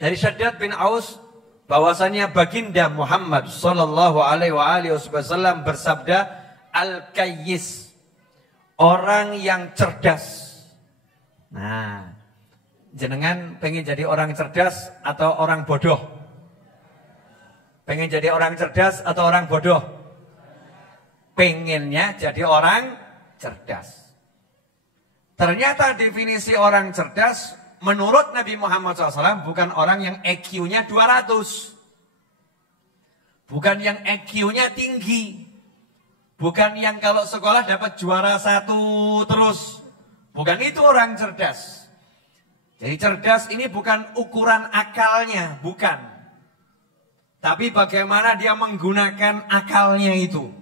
Dari Syaddad bin Aus bahwasanya baginda Muhammad sallallahu alaihi wasallam bersabda, al-kayyis, orang yang cerdas. Nah, jenengan pengen jadi orang cerdas atau orang bodoh? Pengen jadi orang cerdas atau orang bodoh? Pengennya jadi orang cerdas. Ternyata definisi orang cerdas menurut Nabi Muhammad SAW bukan orang yang EQ-nya 200. Bukan yang EQ-nya tinggi. Bukan yang kalau sekolah dapat juara 1 terus. Bukan itu orang cerdas. Jadi cerdas ini bukan ukuran akalnya, bukan. Tapi bagaimana dia menggunakan akalnya itu.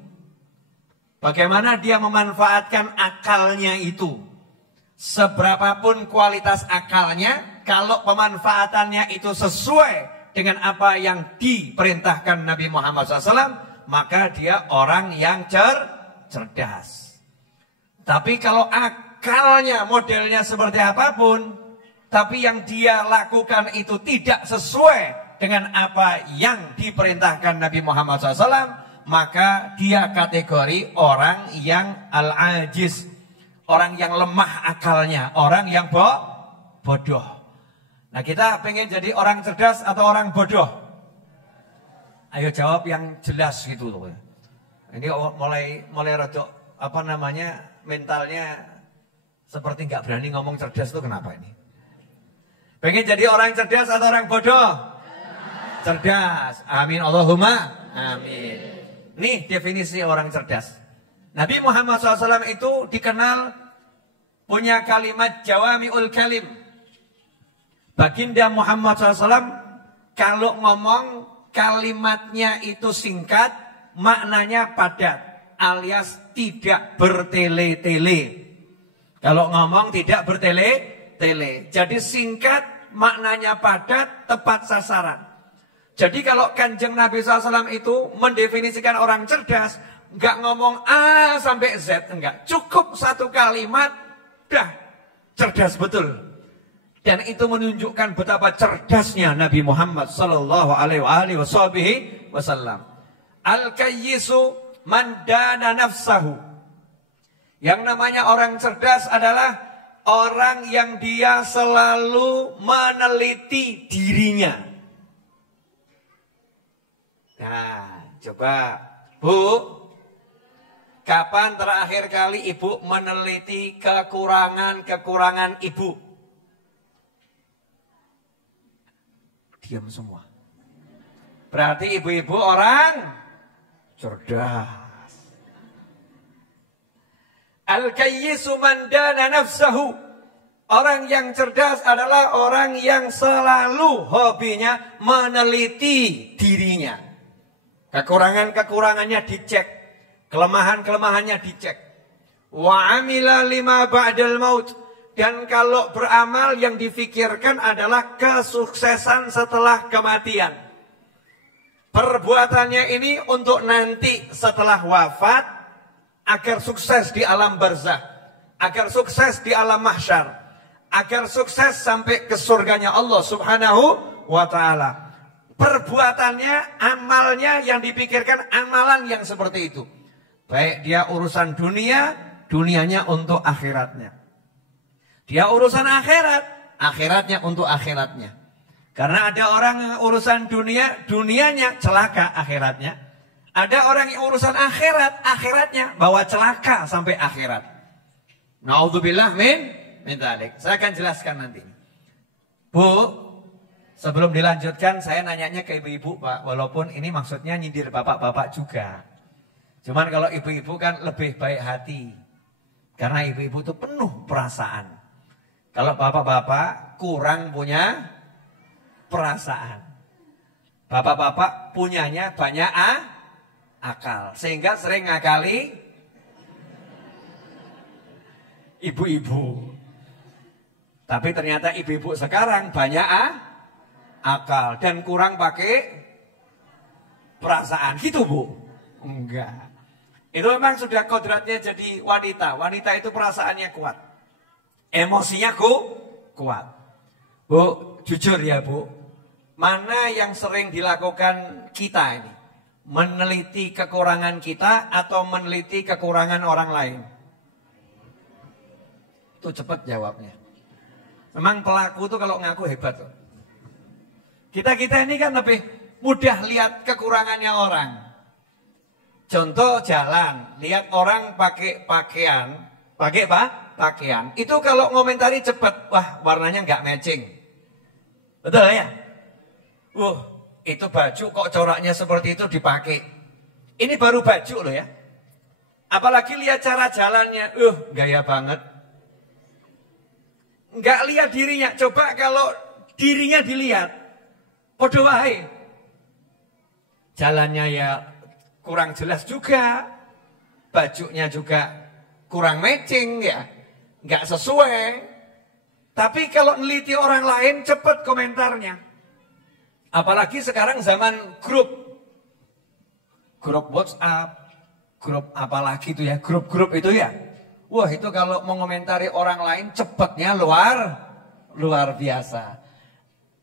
Bagaimana dia memanfaatkan akalnya itu. Seberapapun kualitas akalnya, kalau pemanfaatannya itu sesuai dengan apa yang diperintahkan Nabi Muhammad SAW, maka dia orang yang cerdas. Tapi kalau akalnya modelnya seperti apapun, tapi yang dia lakukan itu tidak sesuai dengan apa yang diperintahkan Nabi Muhammad SAW, maka dia kategori orang yang al-ajiz. Orang yang lemah akalnya, orang yang bodoh. Nah, kita pengen jadi orang cerdas atau orang bodoh? Ayo jawab yang jelas gitu loh. Ini mulai rodok apa namanya, mentalnya seperti nggak berani ngomong cerdas itu kenapa ini? Pengen jadi orang cerdas atau orang bodoh? Cerdas. Amin Allahumma amin. Nih definisi orang cerdas. Nabi Muhammad SAW itu dikenal punya kalimat jawami'ul kalim. Baginda Muhammad SAW kalau ngomong kalimatnya itu singkat, maknanya padat, alias tidak bertele-tele. Kalau ngomong tidak bertele-tele. Jadi singkat, maknanya padat, tepat sasaran. Jadi kalau Kanjeng Nabi SAW itu mendefinisikan orang cerdas, enggak ngomong A sampai Z, enggak. Cukup satu kalimat, dah cerdas betul. Dan itu menunjukkan betapa cerdasnya Nabi Muhammad sallallahu alaihi wasallam. Al-kayyisu man dana nafsahu. Yang namanya orang cerdas adalah orang yang dia selalu meneliti dirinya. Nah, coba Bu, kapan terakhir kali ibu meneliti kekurangan ibu? Diam semua. Berarti ibu-ibu orang cerdas. Al-kayyisu man dana nafsahu. Orang yang cerdas adalah orang yang selalu hobinya meneliti dirinya. Kekurangannya dicek. Kelemahannya dicek. Wa amila lima ba'dal maut. Dan kalau beramal yang difikirkan adalah kesuksesan setelah kematian. Perbuatannya ini untuk nanti setelah wafat, agar sukses di alam barzakh, agar sukses di alam mahsyar, agar sukses sampai ke surganya Allah Subhanahu wa ta'ala. Perbuatannya, amalnya yang dipikirkan amalan yang seperti itu. Baik dia urusan dunia, dunianya untuk akhiratnya. Dia urusan akhirat, akhiratnya untuk akhiratnya. Karena ada orang yang urusan dunia, dunianya celaka akhiratnya. Ada orang yang urusan akhirat, akhiratnya bawa celaka sampai akhirat. Na'udzubillah min dzalik. Saya akan jelaskan nanti. Bu, sebelum dilanjutkan saya nanyanya ke ibu-ibu, Pak. Walaupun ini maksudnya nyindir bapak-bapak juga. Cuman kalau ibu-ibu kan lebih baik hati. Karena ibu-ibu itu penuh perasaan. Kalau bapak-bapak kurang punya perasaan. Bapak-bapak punyanya banyak akal. Sehingga sering ngakali ibu-ibu. Tapi ternyata ibu-ibu sekarang banyak akal. Dan kurang pakai perasaan. Gitu Bu? Enggak. Itu memang sudah kodratnya jadi wanita. Wanita itu perasaannya kuat. Emosinya kuat. Bu, jujur ya Bu. Mana yang sering dilakukan kita ini? Meneliti kekurangan kita atau meneliti kekurangan orang lain? Itu cepat jawabnya. Memang pelaku tuh kalau ngaku hebat tuh. Kita ini kan lebih mudah lihat kekurangannya orang. Contoh jalan, lihat orang pakai pakaian, pakai apa? Pakaian. Itu kalau ngomentari cepat, wah warnanya nggak matching. Betul ya? Itu baju kok coraknya seperti itu dipakai. Ini baru baju loh ya. Apalagi lihat cara jalannya, gaya banget. Nggak lihat dirinya. Coba kalau dirinya dilihat, podo wae. Jalannya ya kurang jelas juga, bajunya juga kurang matching ya, nggak sesuai. Tapi kalau neliti orang lain cepet komentarnya. Apalagi sekarang zaman grup WhatsApp, grup apalagi itu ya, grup-grup itu ya. Wah itu kalau mengomentari orang lain cepetnya luar biasa.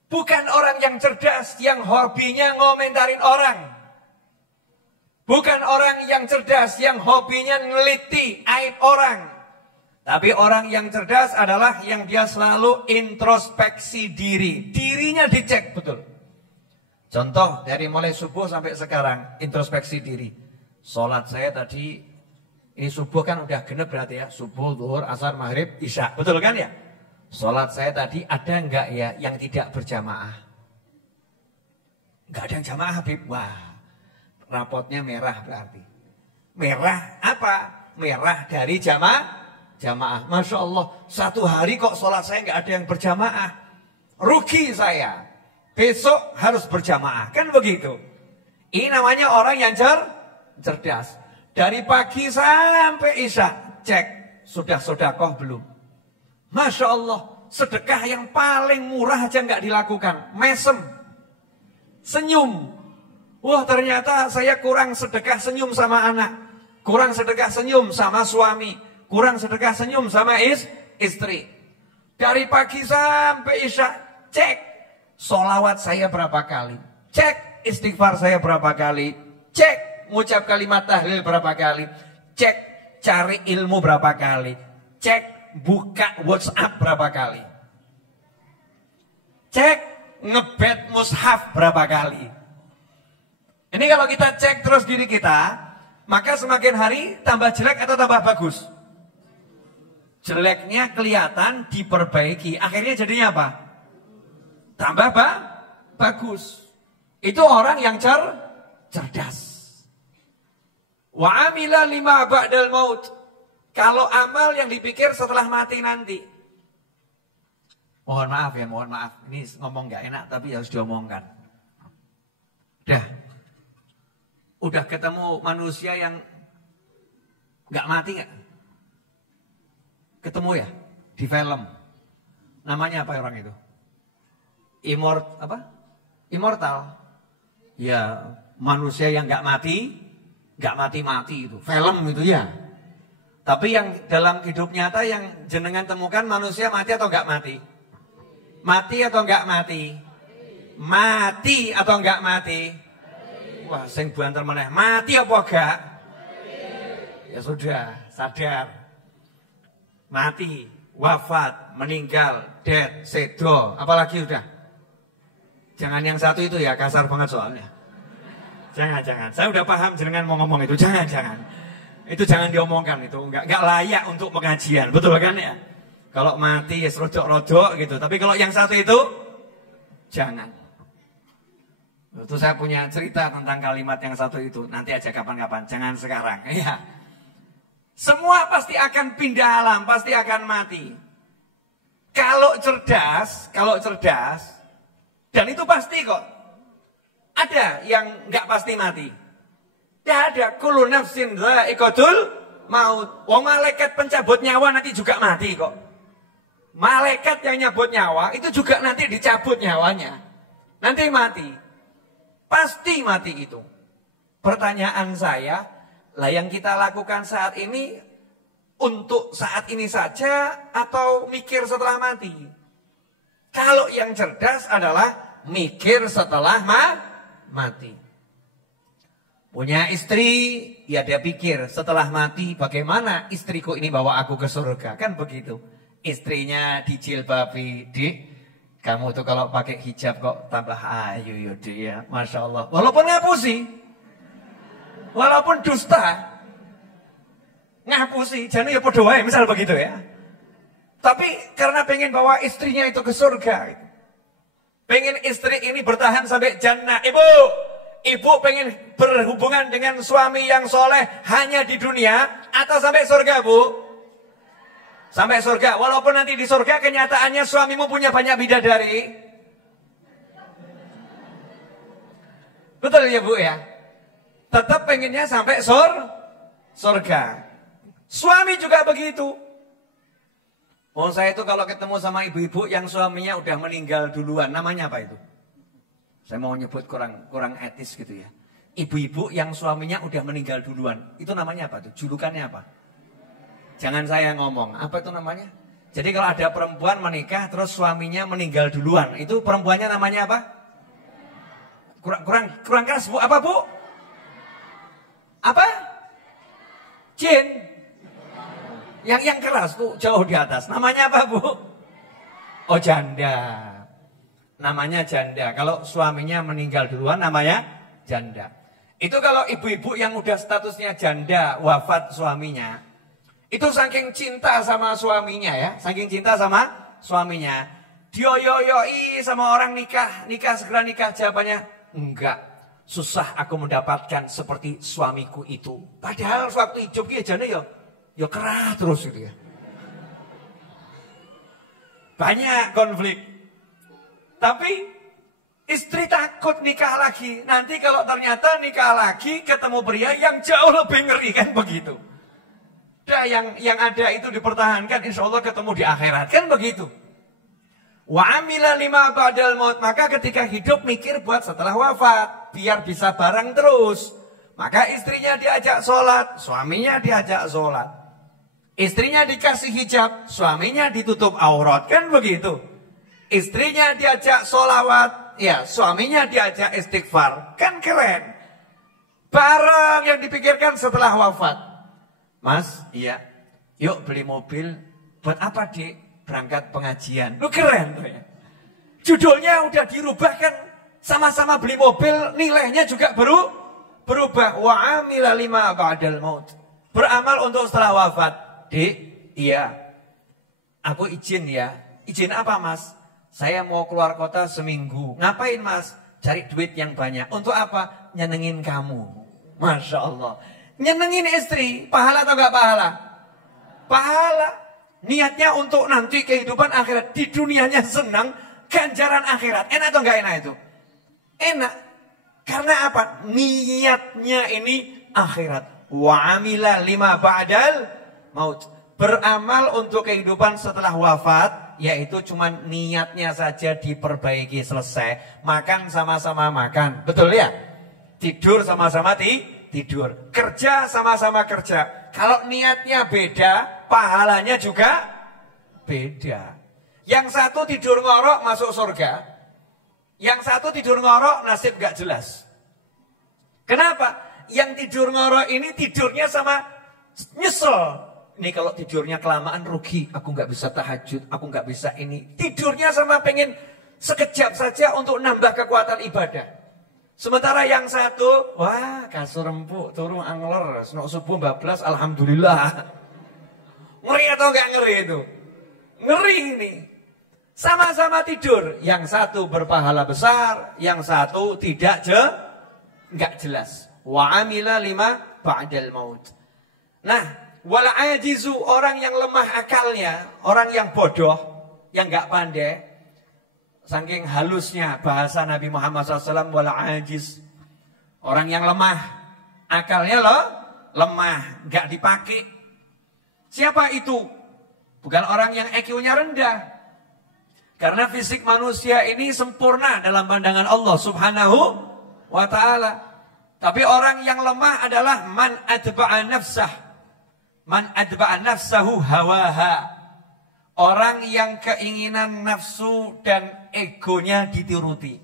Bukan orang yang cerdas yang hobinya ngomentarin orang. Bukan orang yang cerdas yang hobinya ngeliti aib orang. Tapi orang yang cerdas adalah yang dia selalu introspeksi diri. Dirinya dicek betul. Contoh dari mulai subuh sampai sekarang introspeksi diri. Sholat saya tadi, ini subuh kan udah genep berarti ya. Subuh, zuhur, asar, maghrib, isya. Betul kan ya? Sholat saya tadi ada enggak ya yang tidak berjamaah? Enggak ada yang jamaah Habib. Wah, rapotnya merah berarti. Merah apa? Merah dari jamaah. Masya Allah, satu hari kok sholat saya enggak ada yang berjamaah. Rugi saya. Besok harus berjamaah. Kan begitu. Ini namanya orang yang cerdas. Dari pagi sampai isya, cek sudah sedekah belum. Masya Allah, sedekah yang paling murah aja nggak dilakukan. Mesem, senyum. Wah ternyata saya kurang sedekah senyum sama anak. Kurang sedekah senyum sama suami. Kurang sedekah senyum sama istri. Dari pagi sampai isya, cek. Sholawat saya berapa kali. Cek istighfar saya berapa kali. Cek ngucap kalimat tahlil berapa kali. Cek cari ilmu berapa kali. Cek buka WhatsApp berapa kali. Cek ngebet mushaf berapa kali. Ini kalau kita cek terus diri kita, maka semakin hari tambah jelek atau tambah bagus? Jeleknya kelihatan, diperbaiki. Akhirnya jadinya apa? Tambah bagus. Itu orang yang cerdas. Wa amila lima ba'dal maut. Kalau amal yang dipikir setelah mati nanti. Mohon maaf. Ini ngomong gak enak tapi harus diomongkan. Udah ketemu manusia yang gak mati gak? Ketemu ya? Di film. Namanya apa orang itu? Immortal. Ya, manusia yang nggak mati itu. Film itu ya. Tapi yang dalam hidup nyata yang jenengan temukan manusia mati atau nggak mati? Mati atau nggak mati? Mati atau nggak mati? Wah, sing buanter meneh. Mati apa enggak? Ya sudah, sadar. Mati, wafat, meninggal, dead, sedo, apalagi udah. Jangan yang satu itu ya, kasar banget soalnya. Jangan. Saya udah paham jenengan mau ngomong itu. Jangan. Itu jangan diomongkan itu. Enggak layak untuk pengajian. Betul kan ya? Kalau mati ya rodok-rodok gitu. Tapi kalau yang satu itu jangan. Itu saya punya cerita tentang kalimat yang satu itu. Nanti aja kapan-kapan. Jangan sekarang. Ya. Semua pasti akan pindah alam, pasti akan mati. Kalau cerdas, dan itu pasti kok. Ada yang nggak pasti mati. Tidak ada. Kullu nafsin dha'iqatul maut. Wong malaikat pencabut nyawa nanti juga mati kok. Malaikat yang nyabut nyawa itu juga nanti dicabut nyawanya. Nanti mati. Pasti mati itu. Pertanyaan saya, lah yang kita lakukan saat ini untuk saat ini saja atau mikir setelah mati? Kalau yang cerdas adalah mikir setelah mati. Punya istri, ya dia pikir setelah mati bagaimana istriku ini bawa aku ke surga. Kan begitu. Istrinya dijilbabi, Dik, kamu tuh kalau pakai hijab kok tambah ayu ya Dik ya. Masya Allah. Walaupun ngapusi, walaupun dusta, ngapusi, jangan ya podo wae misal begitu ya. Tapi karena pengen bawa istrinya itu ke surga, pengen istri ini bertahan sampai jannah. Ibu pengen berhubungan dengan suami yang soleh hanya di dunia atau sampai surga, Bu? Sampai surga. Walaupun nanti di surga kenyataannya suamimu punya banyak bidadari. Betul ya Bu ya? Tetap pengennya sampai surga. Suami juga begitu. Oh, saya itu kalau ketemu sama ibu-ibu yang suaminya udah meninggal duluan, namanya apa itu? Saya mau nyebut kurang etis gitu ya. Ibu-ibu yang suaminya udah meninggal duluan, itu namanya apa tuh? Julukannya apa? Jangan saya ngomong, apa itu namanya? Jadi kalau ada perempuan menikah terus suaminya meninggal duluan, itu perempuannya namanya apa? Kurang keras Bu, apa Bu? Apa? Jin. Yang keras tuh jauh di atas. Namanya apa Bu? Oh, janda. Namanya janda. Kalau suaminya meninggal duluan namanya janda. Itu kalau ibu-ibu yang udah statusnya janda, wafat suaminya, itu saking cinta sama suaminya ya, saking cinta sama suaminya, dioyoyoi sama orang nikah segera nikah. Jawabannya, enggak, susah aku mendapatkan seperti suamiku itu. Padahal waktu hidup dia janda ya kerah terus gitu ya. Banyak konflik. Tapi istri takut nikah lagi. Nanti kalau ternyata nikah lagi ketemu pria yang jauh lebih ngeri, kan begitu. Nah, yang ada itu dipertahankan, insya Allah ketemu di akhirat, kan begitu. Wa amila lima ba'dal maut. Maka ketika hidup mikir buat setelah wafat, biar bisa bareng terus. Maka istrinya diajak sholat, suaminya diajak sholat. Istrinya dikasih hijab, suaminya ditutup aurat, kan begitu. Istrinya diajak sholawat, ya suaminya diajak istighfar, kan keren. Barang yang dipikirkan setelah wafat. Mas, iya, yuk beli mobil. Buat apa Dik? Berangkat pengajian. Lu keren tuh ya. Judulnya udah dirubah kan, sama-sama beli mobil, nilainya juga berubah. Wa amila lima ba'dal maut. Beramal untuk setelah wafat. Dik, iya, aku izin ya. Izin apa Mas? Saya mau keluar kota seminggu. Ngapain Mas? Cari duit yang banyak. Untuk apa? Nyenengin kamu. Masya Allah. Nyenengin istri, pahala atau gak pahala? Pahala. Niatnya untuk nanti kehidupan akhirat. Di dunianya senang, ganjaran akhirat. Enak atau gak enak itu? Enak. Karena apa? Niatnya ini akhirat. Wa amila lima ba'dal maut. Beramal untuk kehidupan setelah wafat, yaitu cuman niatnya saja diperbaiki, selesai. Makan sama-sama makan, betul ya? Tidur sama-sama tidur. Kerja sama-sama kerja. Kalau niatnya beda, pahalanya juga beda. Yang satu tidur ngorok masuk surga, yang satu tidur ngorok nasib gak jelas. Kenapa? Yang tidur ngorok ini tidurnya sama nyesel. Ini kalau tidurnya kelamaan rugi, aku nggak bisa tahajud, aku nggak bisa ini. Tidurnya sama pengen sekejap saja untuk nambah kekuatan ibadah. Sementara yang satu, wah kasur empuk, turun angler, senok subuh bablas, alhamdulillah. Ngeri atau nggak ngeri itu? Ngeri ini. Sama-sama tidur, yang satu berpahala besar, yang satu tidak nggak jelas. Wa amila lima ba'dal maut. Nah, wal ajizu, orang yang lemah akalnya, orang yang bodoh, yang gak pandai, saking halusnya bahasa Nabi Muhammad SAW, wal ajiz, orang yang lemah, akalnya lemah, gak dipakai. Siapa itu? Bukan orang yang IQ-nya rendah. Karena fisik manusia ini sempurna dalam pandangan Allah Subhanahu wa ta'ala. Tapi orang yang lemah adalah man adba'a nafsah. Man adba'a nafsahu hawaha. Orang yang keinginan nafsu dan egonya dituruti.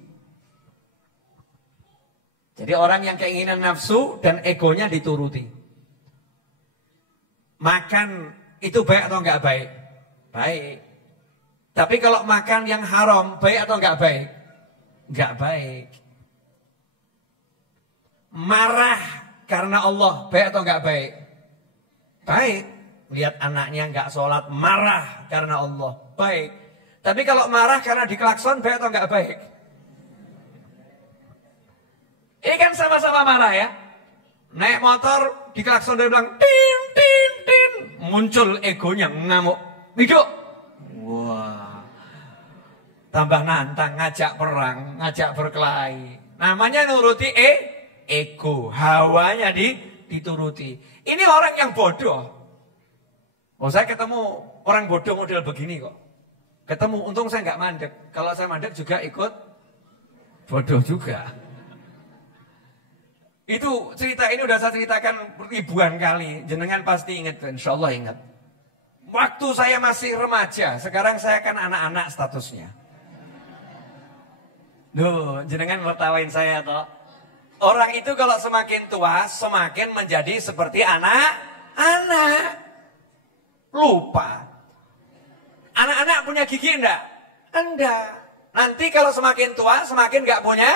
Jadi orang yang keinginan nafsu dan egonya dituruti. Makan itu baik atau enggak baik? Baik. Tapi kalau makan yang haram, baik atau enggak baik? Enggak baik. Marah karena Allah, baik atau enggak baik? Baik. Lihat anaknya enggak sholat, marah karena Allah, baik. Tapi kalau marah karena diklakson, baik atau enggak baik? Ini kan sama-sama marah ya. Naik motor, diklakson dia bilang, tin, tin, tin. Muncul egonya, ngamuk. Hidup. Wah. Tambah nantang, ngajak perang, ngajak berkelahi. Namanya nuruti ego. Hawanya dituruti. Ini orang yang bodoh. Oh, saya ketemu orang bodoh model begini kok. Ketemu, untung saya nggak mandek. Kalau saya mandek juga ikut bodoh juga. Itu cerita ini udah saya ceritakan ribuan kali. Jenengan pasti ingat, insya Allah ingat. Waktu saya masih remaja, sekarang saya kan anak-anak statusnya. Duh, jenengan mertawain saya toh. Orang itu kalau semakin tua, semakin menjadi seperti anak-anak. Lupa. Anak-anak punya gigi enggak? Enggak. Nanti kalau semakin tua, semakin enggak punya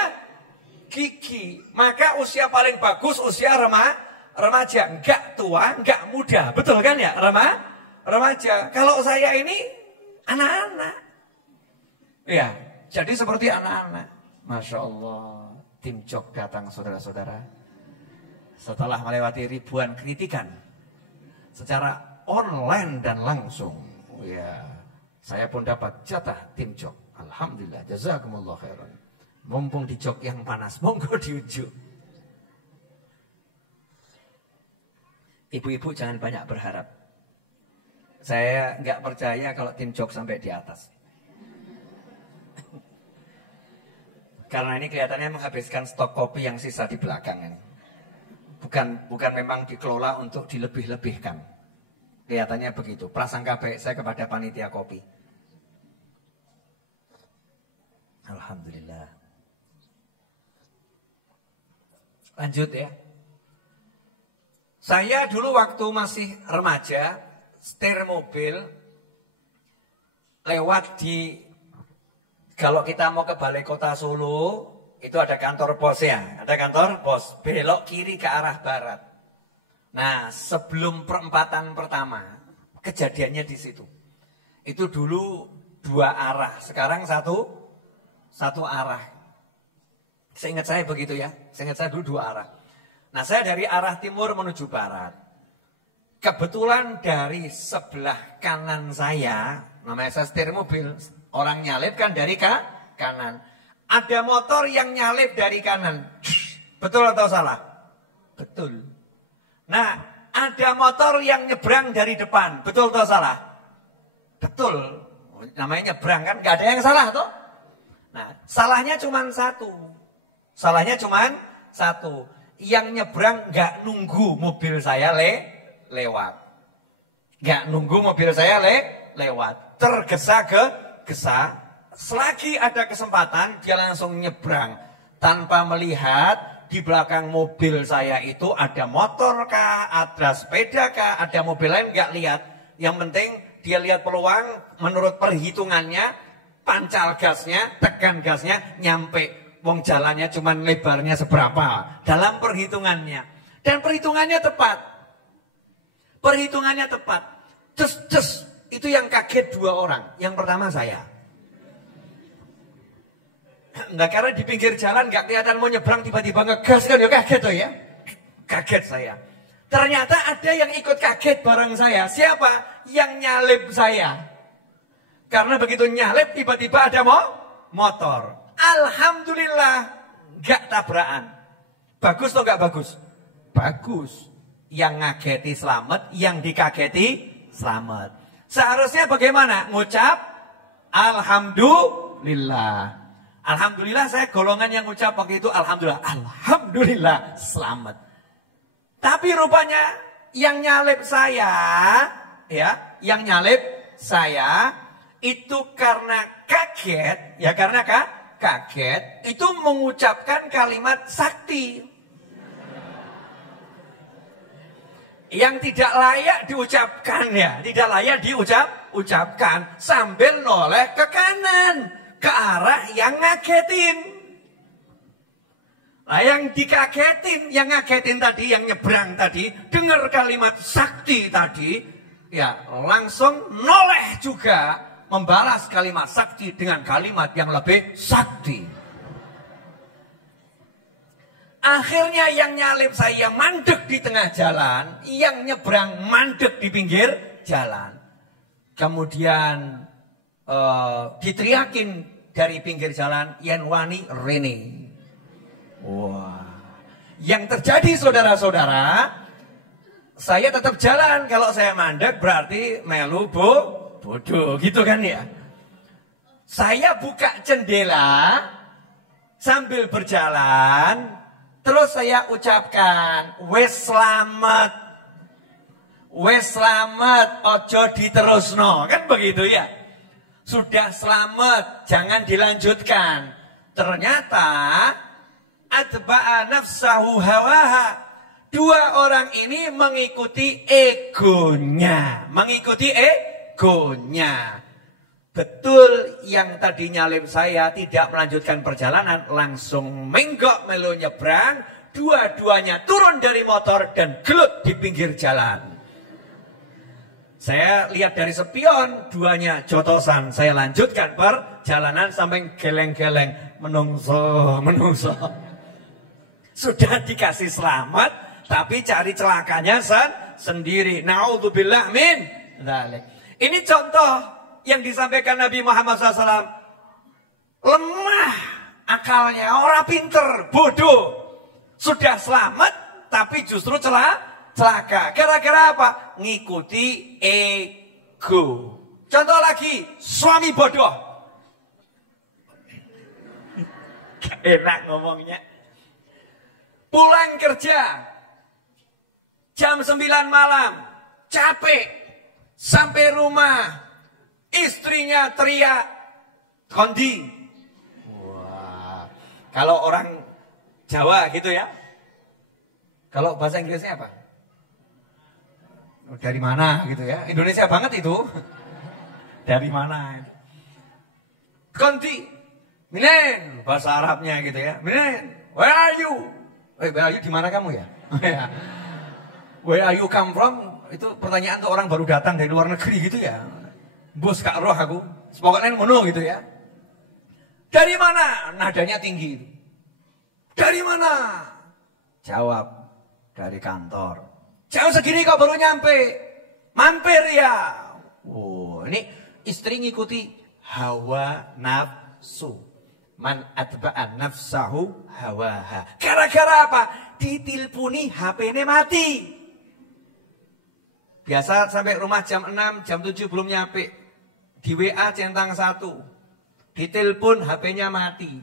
gigi. Maka usia paling bagus usia remaja. Enggak tua, enggak muda. Betul kan ya? Remaja. Kalau saya ini anak-anak. Ya, jadi seperti anak-anak. Masya Allah. Tim Jok datang saudara-saudara. Setelah melewati ribuan kritikan. Secara online dan langsung. Ya, saya pun dapat jatah tim Jok. Alhamdulillah. Jazakumullah khairan. Mumpung di jok yang panas, monggo diujuk. Ibu-ibu jangan banyak berharap. Saya nggak percaya kalau tim jok sampai di atas. Karena ini kelihatannya menghabiskan stok kopi yang sisa di belakang ini. Bukan memang dikelola untuk dilebih-lebihkan. Kelihatannya begitu. Prasangka baik saya kepada panitia kopi. Alhamdulillah. Lanjut ya. Saya dulu waktu masih remaja, setir mobil lewat di, kalau kita mau ke Balai Kota Solo, itu ada kantor pos ya, ada kantor pos, belok kiri ke arah barat. Nah, sebelum perempatan pertama, kejadiannya di situ. Itu dulu 2 arah, sekarang satu arah. Seingat saya begitu ya. Seingat saya dulu 2 arah. Nah, saya dari arah timur menuju barat. Kebetulan dari sebelah kanan saya, namanya saya setir mobil, orang nyalip kan dari kanan. Ada motor yang nyalip dari kanan. Betul atau salah? Betul. Nah, ada motor yang nyebrang dari depan. Betul atau salah? Betul. Namanya nyebrang kan, gak ada yang salah toh. Nah, salahnya cuma satu. Salahnya cuman satu. Yang nyebrang gak nunggu mobil saya lewat. Gak nunggu mobil saya lewat. Tergesa-gesa. Selagi ada kesempatan dia langsung nyebrang. Tanpa melihat di belakang mobil saya itu ada motor kah, ada sepeda kah, ada mobil lain gak lihat. Yang penting dia lihat peluang, menurut perhitungannya, pancal gasnya, tekan gasnya, nyampe. Wong jalannya cuman lebarnya seberapa dalam perhitungannya. Dan perhitungannya tepat. Perhitungannya tepat. Cus. Itu yang kaget 2 orang. Yang pertama saya. Nah, karena di pinggir jalan gak kelihatan mau nyebrang, tiba-tiba ngegas kan ya, kaget tuh ya. Kaget saya. Ternyata ada yang ikut kaget bareng saya. Siapa? Yang nyalip saya. Karena begitu nyalip tiba-tiba ada motor. Alhamdulillah gak tabrakan. Bagus atau gak bagus? Bagus. Yang ngageti selamat, yang dikageti selamat. Seharusnya bagaimana? Ngucap Alhamdulillah. Alhamdulillah, saya golongan yang ngucap waktu itu Alhamdulillah. Alhamdulillah selamat. Tapi rupanya yang nyalip saya, ya, yang nyalip saya itu karena kaget, ya karena kaget itu mengucapkan kalimat sakti. Yang tidak layak diucapkan ya, tidak layak diucapkan sambil noleh ke kanan, ke arah yang ngagetin. Nah yang dikagetin, yang ngagetin tadi, yang nyebrang tadi, dengar kalimat sakti tadi, ya langsung noleh juga membalas kalimat sakti dengan kalimat yang lebih sakti. Akhirnya yang nyalip saya mandek di tengah jalan, yang nyebrang mandek di pinggir jalan. Kemudian diteriakin dari pinggir jalan, yen wani rene. Wah, yang terjadi saudara-saudara, saya tetap jalan. Kalau saya mandek berarti melu bodoh, gitu kan ya. Saya buka jendela sambil berjalan, terus saya ucapkan, wes selamat, ojo diterusno, kan begitu ya. Sudah selamat, jangan dilanjutkan. Ternyata atba'a nafsahu hawaha. Dua orang ini mengikuti egonya. Betul yang tadi nyalip saya tidak melanjutkan perjalanan, langsung menggok melu nyebrang. Dua-duanya turun dari motor dan gelut di pinggir jalan. Saya lihat dari spion, duanya jotosan. Saya lanjutkan perjalanan sampai geleng-geleng. Menungso. Sudah dikasih selamat, tapi cari celakanya sendiri. Na'udzubillah min dzalik. Ini contoh yang disampaikan Nabi Muhammad SAW. Lemah akalnya, orang pinter, bodoh. Sudah selamat, tapi justru celaka. Gara-gara apa? Ngikuti ego. Contoh lagi, suami bodoh. Enak ngomongnya. Pulang kerja jam 9 malam, capek, sampai rumah, istrinya teriak, kondi. Wah, kalau orang Jawa gitu ya. Kalau bahasa Inggrisnya apa? Dari mana gitu ya? Indonesia banget itu. Dari mana? Kondi, Minen, bahasa Arabnya gitu ya. Minen, where are you? Where are you, di mana kamu ya? Where are you come from? Itu pertanyaan untuk orang baru datang dari luar negeri gitu ya. Bos kak roh aku. Pokoknya ngono gitu ya. Dari mana? Nadanya tinggi. Dari mana? Jawab, dari kantor. Jauh segini kau baru nyampe. Mampir ya. Oh, ini istri ngikuti hawa nafsu. Man atba'an nafsahu hawaha. Gara-gara apa? Diteleponi HP-nya mati. Biasa sampai rumah jam 6, jam 7 belum nyampe. Di WA centang 1. Ditelepon HP-nya mati.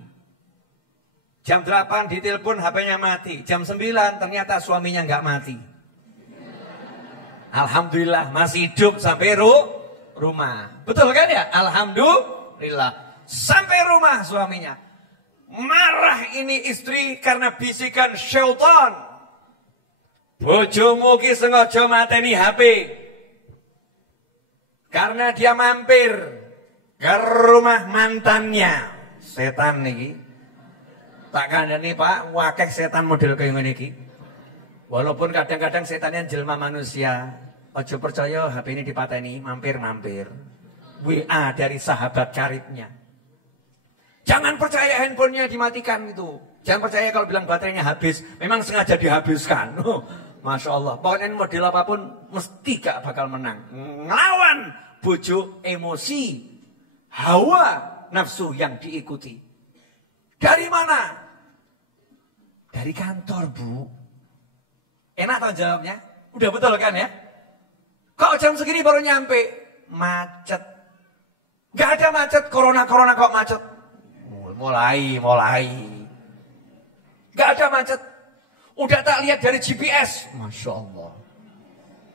Jam 8 ditelepon HP-nya mati. Jam 9 ternyata suaminya nggak mati. Alhamdulillah masih hidup sampai rumah. Betul kan ya? Alhamdulillah. Sampai rumah suaminya. Marah ini istri karena bisikan syaitan. Bojomu ki sengaja mateni HP. Karena dia mampir ke rumah mantannya. Setan niki. Tak kandhani Pak, wakeh setan model kaya ngene iki. Walaupun kadang-kadang setannya jelma manusia. Ojo percaya HP ini dipateni, mampir-mampir. WA dari sahabat karibnya. Jangan percaya handphonenya dimatikan itu. Jangan percaya kalau bilang baterainya habis. Memang sengaja dihabiskan. Masya Allah. Pokoknya model apapun mesti gak bakal menang. Ngelawan bojo emosi. Hawa nafsu yang diikuti. Dari mana? Dari kantor, Bu. Enak tau jawabnya? Udah betul kan ya? Kok jam segini baru nyampe? Macet. Gak ada macet. Corona kok macet? Mulai. Gak ada macet. Udah tak lihat dari GPS. Masya Allah.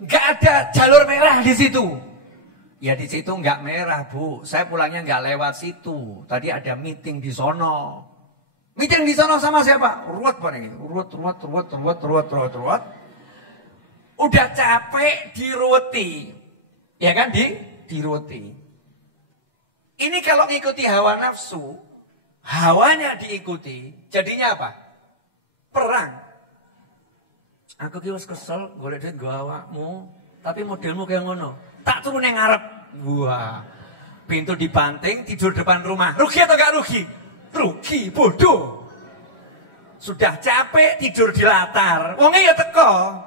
Gak ada jalur merah di situ. Ya di situ nggak merah, Bu. Saya pulangnya nggak lewat situ. Tadi ada meeting di sono. Meeting di sono sama siapa? Ruwet paling itu. Ruwet. Udah capek diruweti. Ya kan diruweti. Ini kalau ngikuti hawa nafsu, hawanya diikuti, jadinya apa? Perang. Aku ki wis kesel golek duit nggo awakmu, tapi modelmu kayak ngono. Tak turun yang ngarep. Wah. Pintu dibanting, tidur depan rumah. Rugi atau gak rugi? Rugi, bodoh. Sudah capek tidur di latar. Wongnya ya teko.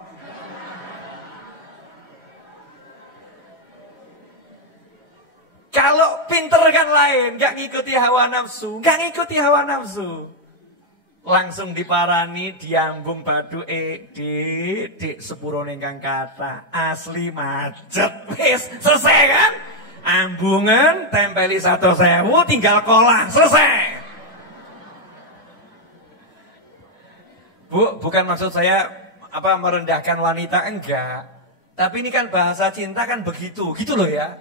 Kalau pinter kan lain, gak ngikuti hawa nafsu. Langsung diparani, diambung baduke, dik sepurone kang kata, asli macet, wis selesai kan? Ambungan, tempeli 1.000, tinggal kolah, selesai. Bu, bukan maksud saya merendahkan wanita, enggak. Tapi ini kan bahasa cinta kan begitu, gitu loh ya.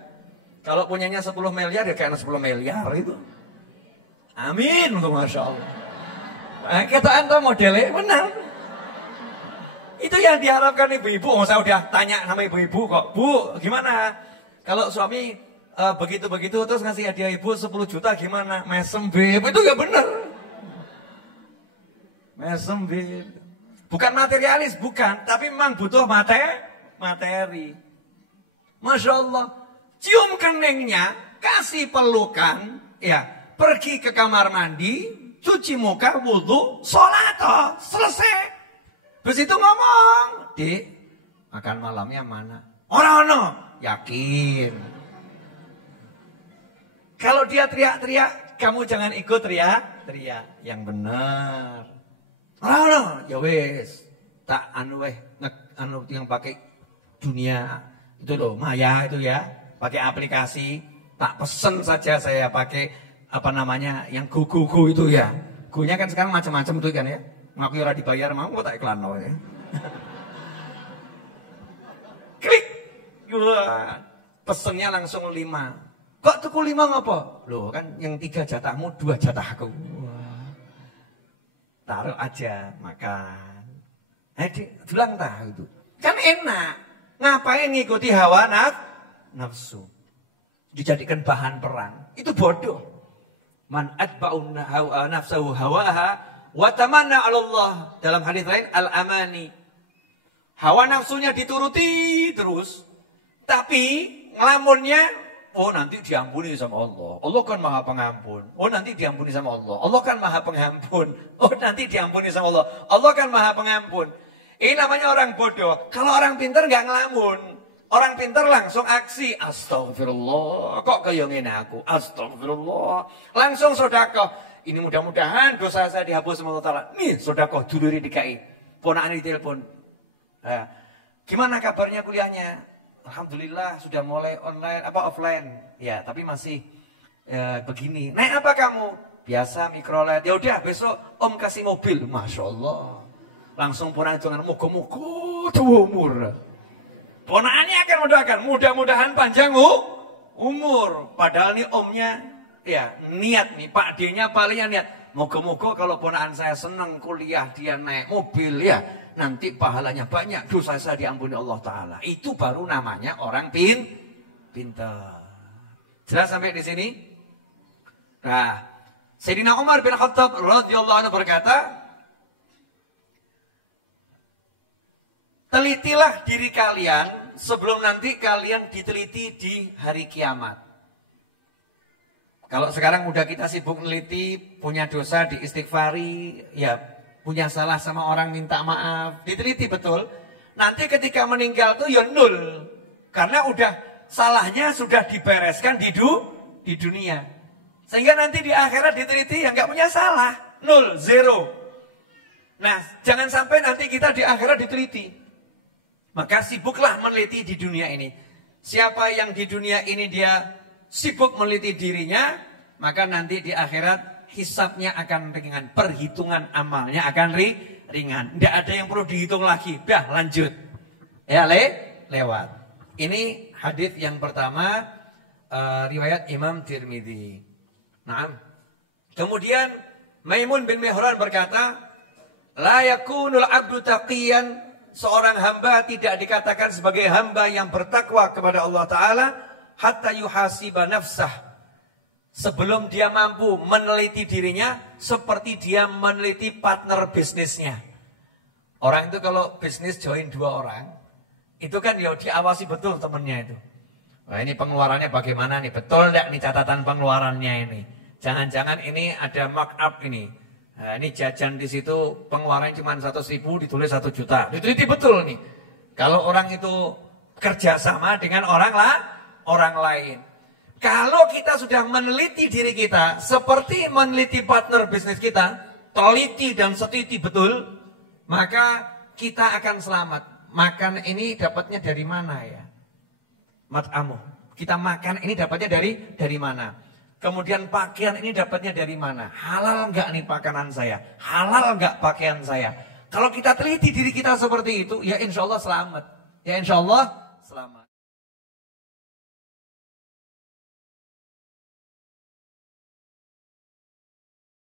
Kalau punyanya 10 miliar ya kayak 10 miliar itu. Amin, untuk Masya Allah. Nah, kita antar modelnya benar. Itu yang diharapkan ibu-ibu. Saya udah tanya sama ibu-ibu kok. Bu, gimana? Kalau suami begitu-begitu terus ngasih hadiah ibu 10 juta gimana? Mesem beb. Itu gak benar. Mesem beb. Bukan materialis, bukan. Tapi memang butuh materi. Masya Allah. Cium keningnya, kasih pelukan, ya, pergi ke kamar mandi, cuci muka, wudhu, sholat, selesai. Terus itu ngomong, Dik, makan malamnya mana? Orang-orang, yakin. Kalau dia teriak-teriak, kamu jangan ikut teriak-teriak. Yang benar. Orang-orang, ya wes, tak yang pakai dunia itu loh, maya itu ya. Pakai aplikasi, tak pesen saja saya pakai yang go itu ya. Go-nya kan sekarang macam-macam tuh kan ya. Ngaku ora dibayar mau tak iklan loh ya. Klik. Wah, pesennya langsung 5. Kok tuku 5 ngapa? Loh kan yang 3 jatahmu, 2 jatahku. Wah. Taruh aja makan. Dulang tah itu. Kan enak. Ngapain ngikuti hawa nafsu, dijadikan bahan perang, itu bodoh. Man atba'un nafsahu hawaha wa tamanna 'ala Allah. Dalam hadis lain al-amani. Hawa nafsunya dituruti terus, tapi ngelamunnya, oh nanti diampuni sama Allah. Allah kan Maha Pengampun. Oh nanti diampuni sama Allah. Allah kan Maha Pengampun. Oh nanti diampuni sama Allah. Allah kan Maha Pengampun. Ini namanya orang bodoh. Kalau orang pintar nggak ngelamun. Orang pintar langsung aksi, astagfirullah, kok kayak ngene aku, astagfirullah. Langsung sedekah. Ini mudah-mudahan dosa saya dihapus sama Allah Ta'ala. Nih sedekah duluri DKI. Ponakane ditelepon. Gimana kabarnya kuliahnya? Alhamdulillah sudah mulai offline. Ya, tapi masih begini. Naik apa kamu? Biasa mikrolet. Ya udah besok Om kasih mobil. Masya Allah. Langsung ponak jangan moga-moga tua umur. Ponakannya akan mendoakan, mudah-mudahan panjang umur. Padahal nih omnya, ya niat nih, Pak D-nya palingnya niat. Moga-moga kalau ponakan saya senang kuliah, dia naik mobil ya, nanti pahalanya banyak, dosa saya diampuni Allah Ta'ala. Itu baru namanya orang pintar. Jelas sampai di sini? Nah, Sayyidina Umar bin Khattab radhiyallahu anhu berkata, telitilah diri kalian sebelum nanti kalian diteliti di hari kiamat. Kalau sekarang udah kita sibuk neliti, punya dosa diistighfari, ya punya salah sama orang minta maaf, diteliti betul. Nanti ketika meninggal tuh ya nol. Karena udah salahnya sudah dibereskan di dunia. Sehingga nanti di akhirat diteliti yang nggak punya salah, nol, zero. Nah, jangan sampai nanti kita di akhirat diteliti. Maka sibuklah meneliti di dunia ini. Siapa yang di dunia ini dia sibuk meneliti dirinya, maka nanti di akhirat hisabnya akan ringan. Perhitungan amalnya akan ringan. Tidak ada yang perlu dihitung lagi. Dah lanjut. Ya lewat. Ini hadis yang pertama riwayat Imam Tirmidzi. Nah, kemudian Maimun bin Mihran berkata, la yakunul abdu taqiyan, seorang hamba tidak dikatakan sebagai hamba yang bertakwa kepada Allah Ta'ala hatta yuhasiba nafsah, sebelum dia mampu meneliti dirinya seperti dia meneliti partner bisnisnya. Orang itu kalau bisnis join 2 orang, itu kan ya diawasi betul temennya itu. Wah, ini pengeluarannya bagaimana nih, betul enggak nih catatan pengeluarannya ini. Jangan-jangan ini ada markup ini. Nah, ini jajan di situ pengeluarannya cuma 100.000 ditulis 1 juta. Diteliti betul nih. Kalau orang itu kerjasama dengan orang lain. Kalau kita sudah meneliti diri kita seperti meneliti partner bisnis kita, teliti dan seteliti betul, maka kita akan selamat. Makan ini dapatnya dari mana ya? Mat'amu. Kita makan ini dapatnya dari mana? Kemudian pakaian ini dapatnya dari mana? Halal enggak nih makanan saya? Halal enggak pakaian saya? Kalau kita teliti diri kita seperti itu, ya insya Allah selamat. Ya insya Allah selamat.